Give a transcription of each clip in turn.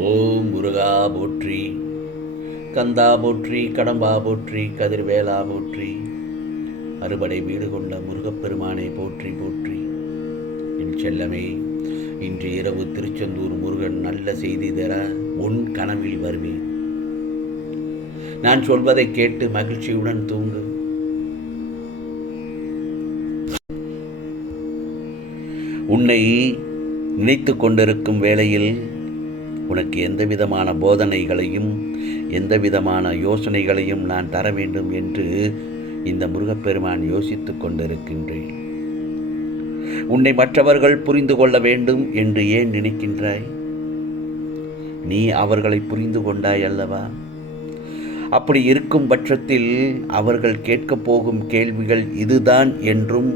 ஓம் முருகா போற்றி, கந்தா போற்றி, கடம்பா போற்றி, கதிர்வேலா போற்றி, அறுபடை வீடு கொண்ட முருகப்பெருமானை போற்றி போற்றி. என் செல்லமே, இன்று இரவு திருச்செந்தூர் முருகன் நல்ல செய்தி தர உன் கனவில் வருவேன். நான் சொல்வதை கேட்டு மகிழ்ச்சியுடன் தூங்கு. உன்னை நினைத்து கொண்டிருக்கும் வேளையில் உனக்கு எந்தவிதமான போதனைகளையும் எந்தவிதமான யோசனைகளையும் நான் தர வேண்டும் என்று இந்த முருகப்பெருமான் யோசித்து கொண்டிருக்கின்றேன். உன்னை மற்றவர்கள் புரிந்து கொள்ள வேண்டும் என்று ஏன் நினைக்கின்றாய்? நீ அவர்களை புரிந்து கொண்டாய் அல்லவா? அப்படி இருக்கும் பட்சத்தில் அவர்கள் கேட்கப் போகும் கேள்விகள் இதுதான் என்றும்,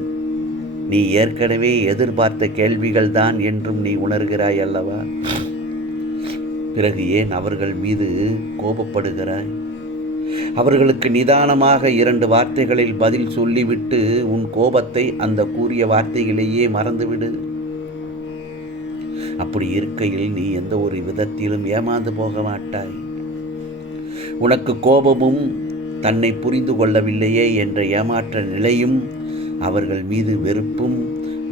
நீ ஏற்கனவே எதிர்பார்த்த கேள்விகள் தான் என்றும் நீ உணர்கிறாய் அல்லவா? பிறகு ஏன் அவர்கள் மீது கோபப்படுகிறாய்? அவர்களுக்கு நிதானமாக 2 வார்த்தைகளில் பதில் சொல்லிவிட்டு உன் கோபத்தை அந்த கூறிய வார்த்தையிலேயே மறந்துவிடு. அப்படி இருக்கையில் நீ எந்த ஒரு விதத்திலும் ஏமாந்து போக மாட்டாய். உனக்கு கோபமும் தன்னை புரிந்து கொள்ளவில்லையே என்ற ஏமாற்ற நிலையும் அவர்கள் மீது வெறுப்பும்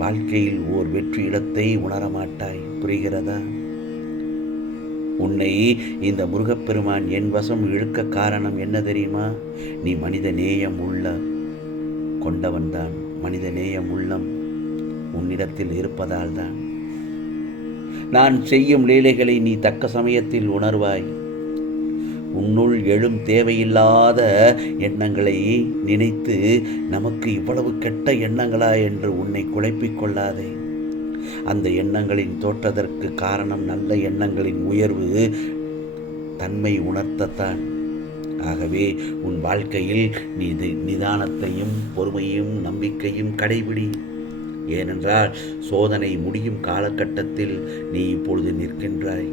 வாழ்க்கையில் ஓர் வெற்றி இடத்தை உணரமாட்டாய். புரிகிறதா? உன்னை இந்த முருகப்பெருமான் என் வசம் இழுக்க காரணம் என்ன தெரியுமா? நீ மனித நேயம் உள்ள கொண்டவன்தான். மனித நேயம் உள்ளம் உன்னிடத்தில் இருப்பதால் தான் நான் செய்யும் லீலைகளை நீ தக்க சமயத்தில் உணர்வாய். உன்னுள் எழும் தேவையில்லாத எண்ணங்களை நினைத்து நமக்கு இவ்வளவு கெட்ட எண்ணங்களா என்று உன்னை குழப்பிக் கொள்ளாதே. அந்த எண்ணங்களின் தோற்றதற்கு காரணம் நல்ல எண்ணங்களின் உயர்வு தன்மை உணர்த்தத்தான். ஆகவே உன் வாழ்க்கையில் நீ நிதானத்தையும் பொறுமையும் நம்பிக்கையும் கடைபிடி. ஏனென்றால் சோதனை முடியும் காலகட்டத்தில் நீ இப்பொழுது நிற்கின்றாய்.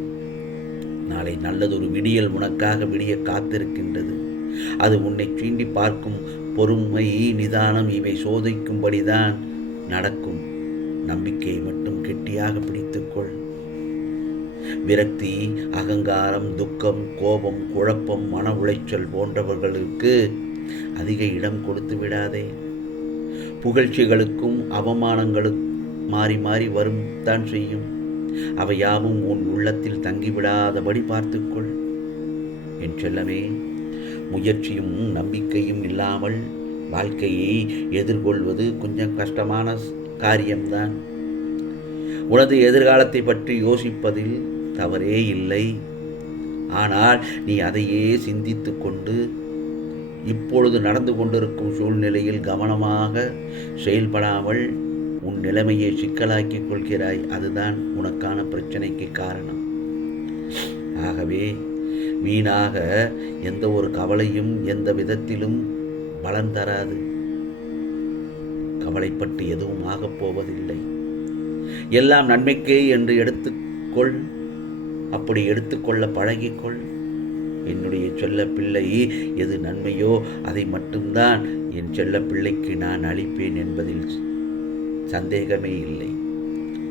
நாளை நல்லதொரு விடியல் உனக்காக விடிய காத்திருக்கின்றது. அது உன்னை சீண்டி பார்க்கும் பொறுமை நிதானம் இவை சோதிக்கும்படிதான் நடக்கும். நம்பிக்கையை மட்டும் கெட்டியாக பிடித்துக்கொள். விரக்தி, அகங்காரம், துக்கம், கோபம், குழப்பம், மன உளைச்சல் போன்றவர்களுக்கு அதிக இடம் கொடுத்து விடாதே. புகழ்ச்சிகளுக்கும் அவமானங்களும் மாறி மாறி வரும் தான் செய்யும். அவை யாவும் உன் உள்ளத்தில் தங்கிவிடாதபடி பார்த்துக்கொள். என் செல்லமே, முயற்சியும் நம்பிக்கையும் இல்லாமல் வாழ்க்கையை எதிர்கொள்வது கொஞ்சம் கஷ்டமான காரியம்தான். உனது எதிர்காலத்தை பற்றி யோசிப்பதில் தவறே இல்லை. ஆனால் நீ அதையே சிந்தித்து கொண்டு இப்பொழுது நடந்து கொண்டிருக்கும் சூழ்நிலையில் கவனமாக செயல்படாமல் உன் நிலைமையை சிக்கலாக்கிக் கொள்கிறாய். அதுதான் உனக்கான பிரச்சனைக்கு காரணம். ஆகவே வீணாக எந்த ஒரு கவலையும் எந்த விதத்திலும் பலன் தராது. கவலைப்பட்டு எதுவும் ஆகப் போவதில்லை. எல்லாம் நன்மைக்கே என்று எடுத்துக்கொள். அப்படி எடுத்துக்கொள்ள பழகிக்கொள். என்னுடைய செல்ல பிள்ளை எது நன்மையோ அதை மட்டும்தான் என் செல்ல பிள்ளைக்கு நான் அளிப்பேன் என்பதில் சந்தேகமே இல்லை.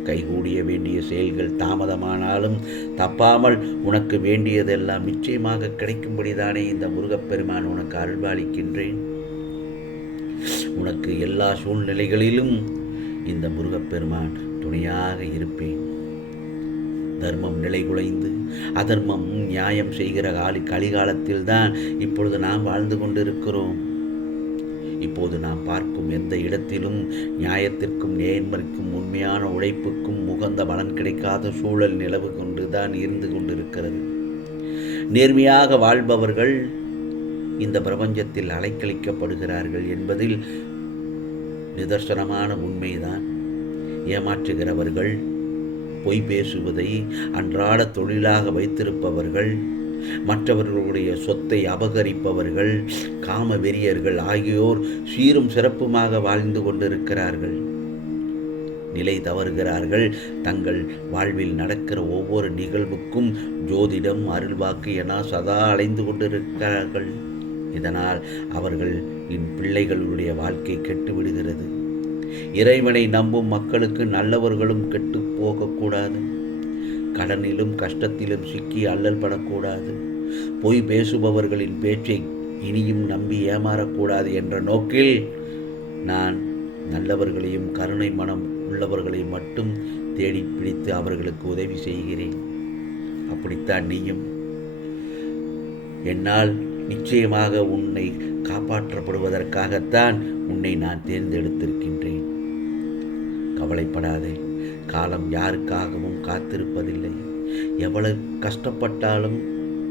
கைகூடிய வேண்டிய செயல்கள் தாமதமானாலும் தப்பாமல் உனக்கு வேண்டியதெல்லாம் நிச்சயமாக கிடைக்கும்படிதானே இந்த முருகப்பெருமான் உனக்கு அருள்பாலிக்கின்றேன். உனக்கு எல்லா சூழ்நிலைகளிலும் இந்த முருகப்பெருமான் துணையாக இருப்பேன். தர்மம் நிலைகுலைந்து அதர்மம் நியாயம் செய்கிற கலிகாலத்தில்தான் இப்பொழுது நாம் வாழ்ந்து கொண்டிருக்கிறோம். இப்போது நாம் பார்க்கும் எந்த இடத்திலும் நியாயத்திற்கும் நேர்மைக்கும் உண்மையான உழைப்புக்கும் உகந்த பலன் கிடைக்காத சூழல் நிலவு கொண்டுதான் இருந்து கொண்டிருக்கிறது. நேர்மையாக வாழ்பவர்கள் இந்த பிரபஞ்சத்தில் அலைக்கழிக்கப்படுகிறார்கள் என்பதில் நிதர்சனமான உண்மைதான். ஏமாற்றுகிறவர்கள், பொய் பேசுவதை அன்றாட தொழிலாக வைத்திருப்பவர்கள், மற்றவர்களுடைய சொத்தை அபகரிப்பவர்கள், காம வெறியர்கள் ஆகியோர் சீரும் சிறப்புமாக வாழ்ந்து கொண்டிருக்கிறார்கள். நிலை தவறுகிறார்கள். தங்கள் வாழ்வில் நடக்கிற ஒவ்வொரு நிகழ்வுக்கும் ஜோதிடம், அருள்வாக்கு என சதா அலைந்து கொண்டிருக்கிறார்கள். இதனால் அவர்களின் பிள்ளைகளுடைய வாழ்க்கை கெட்டுவிடுகிறது. இறைவனை நம்பும் மக்களுக்கு நல்லவர்களும் கெட்டு போகக்கூடாது. கடனிலும் கஷ்டத்திலும் சிக்கி அல்லல் படக்கூடாது. பொய் பேசுபவர்களின் பேச்சை இனியும் நம்பி ஏமாறக்கூடாது என்ற நோக்கில் நான் நல்லவர்களையும் கருணை மனம் உள்ளவர்களை மட்டும் தேடி பிடித்து அவர்களுக்கு உதவி செய்கிறேன். அப்படித்தான் நீயும். என்னால் நிச்சயமாக உன்னை காப்பாற்றப்படுவதற்காகத்தான் உன்னை நான் தேர்ந்தெடுத்திருக்கின்றேன். கவலைப்படாதே. காலம் யாருக்காகவும் காத்திருப்பதில்லை. எவ்வளவு கஷ்டப்பட்டாலும்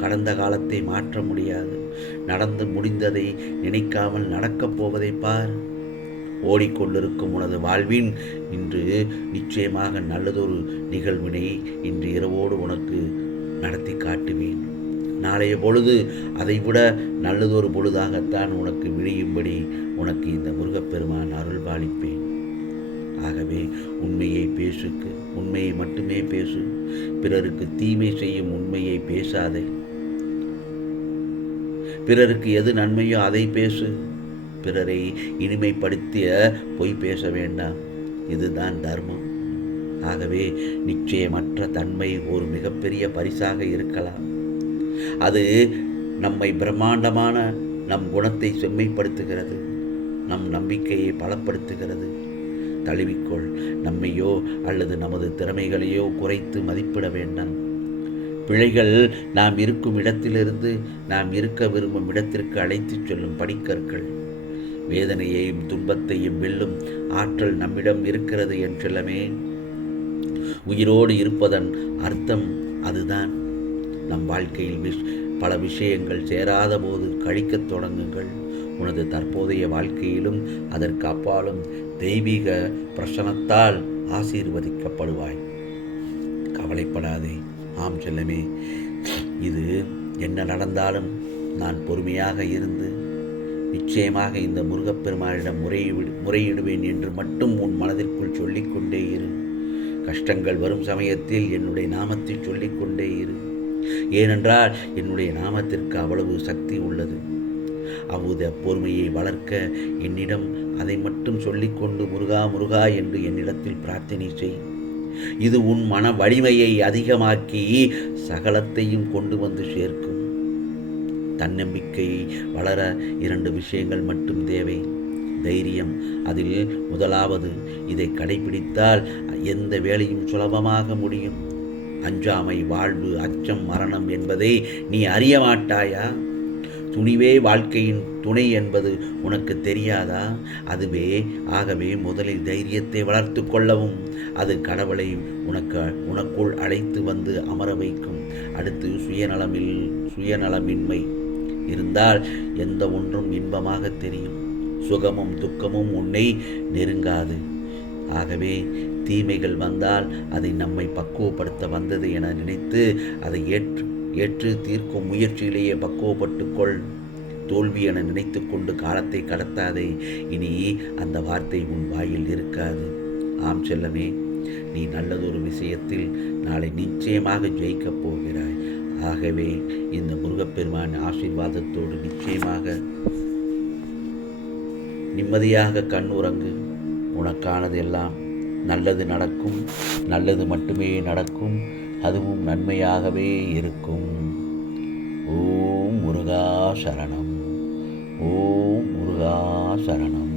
கடந்த காலத்தை மாற்ற முடியாது. நடந்து முடிந்ததை நினைக்காமல் நடக்கப் போவதை பார். ஓடிக்கொண்டிருக்கும் உனது வாழ்வின் இன்று நிச்சயமாக நல்லதொரு நிகழ்வினை இன்று இரவோடு உனக்கு நடத்தி காட்டுவேன். நாளைய பொழுது அதைவிட நல்லதொரு பொழுதாகத்தான் உனக்கு விழியும்படி உனக்கு இந்த முருகப்பெருமான் அருள்பாலிப்பேன். ஆகவே உண்மையை பேசுக்கு, உண்மையை மட்டுமே பேசு. பிறருக்கு தீமை செய்யும் உண்மையை பேசாதே. பிறருக்கு எது நன்மையோ அதை பேசு. பிறரை இனிமைப்படுத்திய பொய் பேச வேண்டாம். இதுதான் தர்மம். ஆகவே நிச்சயமற்ற தன்மை ஒரு மிகப்பெரிய பரிசாக இருக்கலாம். அது நம்மை பிரம்மாண்டமான நம் குணத்தை செம்மைப்படுத்துகிறது, நம் நம்பிக்கையை பலப்படுத்துகிறது. தழுவிக்கொள். நம்மையோ அல்லது நமது திறமைகளையோ குறைத்து மதிப்பிட வேண்டாம். பிழைகள் நாம் இருக்கும் இடத்திலிருந்து நாம் இருக்க விரும்பும் இடத்திற்கு அழைத்துச் செல்லும் படிக்கற்கள். வேதனையையும் துன்பத்தையும் வெல்லும் ஆற்றல் நம்மிடம் இருக்கிறது என் செல்லமே. உயிரோடு இருப்பதன் அர்த்தம் அதுதான். நம் வாழ்க்கையில் பல விஷயங்கள் சேராத போது கழிக்கத் தொடங்குங்கள். உனது தற்போதைய வாழ்க்கையிலும் அதற்கு அப்பாலும் தெய்வீக பிரசனத்தால் ஆசீர்வதிக்கப்படுவாய். கவலைப்படாதே. ஆம் செல்லமே, இது என்ன நடந்தாலும் நான் பொறுமையாக இருந்து நிச்சயமாக இந்த முருகப்பெருமானிடம் முறையிடுவேன் என்று மட்டும் உன் மனதிற்குள் சொல்லிக்கொண்டே இரு. கஷ்டங்கள் வரும் சமயத்தில் என்னுடைய நாமத்தை சொல்லிக்கொண்டே இரு. ஏனென்றால் என்னுடைய நாமத்திற்கு அவ்வளவு சக்தி உள்ளது. அவ்வுத பொறுமையை வளர்க்க என்னிடம் அதை மட்டும் சொல்லிக்கொண்டு முருகா முருகா என்று என்னிடத்தில் பிரார்த்தனை செய். இது உன் மன வலிமையை அதிகமாக்கி சகலத்தையும் கொண்டு வந்து சேர்க்கும். தன்னம்பிக்கை வளர 2 விஷயங்கள் மட்டும் தேவை. தைரியம். அதில் முதலாவது, இதை கடைபிடித்தால் எந்த வேலையும் சுலபமாக முடியும். அஞ்சாமை வாழ்வு, அச்சம் மரணம் என்பதை நீ அறிய மாட்டாயா? துணிவே வாழ்க்கையின் துணை என்பது உனக்கு தெரியாதா? ஆகவே முதலில் தைரியத்தை வளர்த்து கொள்ளவும் அது கடவுளை உனக்குள் அழைத்து வந்து அமர வைக்கும். அடுத்து சுயநலமின்மை இருந்தால் எந்த ஒன்றும் இன்பமாக தெரியும். சுகமும் துக்கமும் உன்னை நெருங்காது. ஆகவே தீமைகள் வந்தால் அதை நம்மை பக்குவப்படுத்த வந்தது என நினைத்து அதை ஏற்று தீர்க்கும் முயற்சியிலேயே பக்குவப்பட்டுக்கொள். தோல்வி என நினைத்து கொண்டு காலத்தை கடத்தாதே. இனி அந்த வார்த்தை உன் வாயில் இருக்காது. ஆம் செல்லமே, நீ நல்லதொரு விஷயத்தில் நாளை நிச்சயமாக ஜெயிக்கப் போகிறாய். ஆகவே இந்த முருகப்பெருமான் ஆசீர்வாதத்தோடு நிச்சயமாக நிம்மதியாக கண்ணுறங்கு. உனக்கானது எல்லாம் நல்லது நடக்கும். நல்லது மட்டுமே நடக்கும். அதுவும் நன்மையாகவே இருக்கும். ஓம் முருகா சரணம். ஓம் முருகா சரணம்.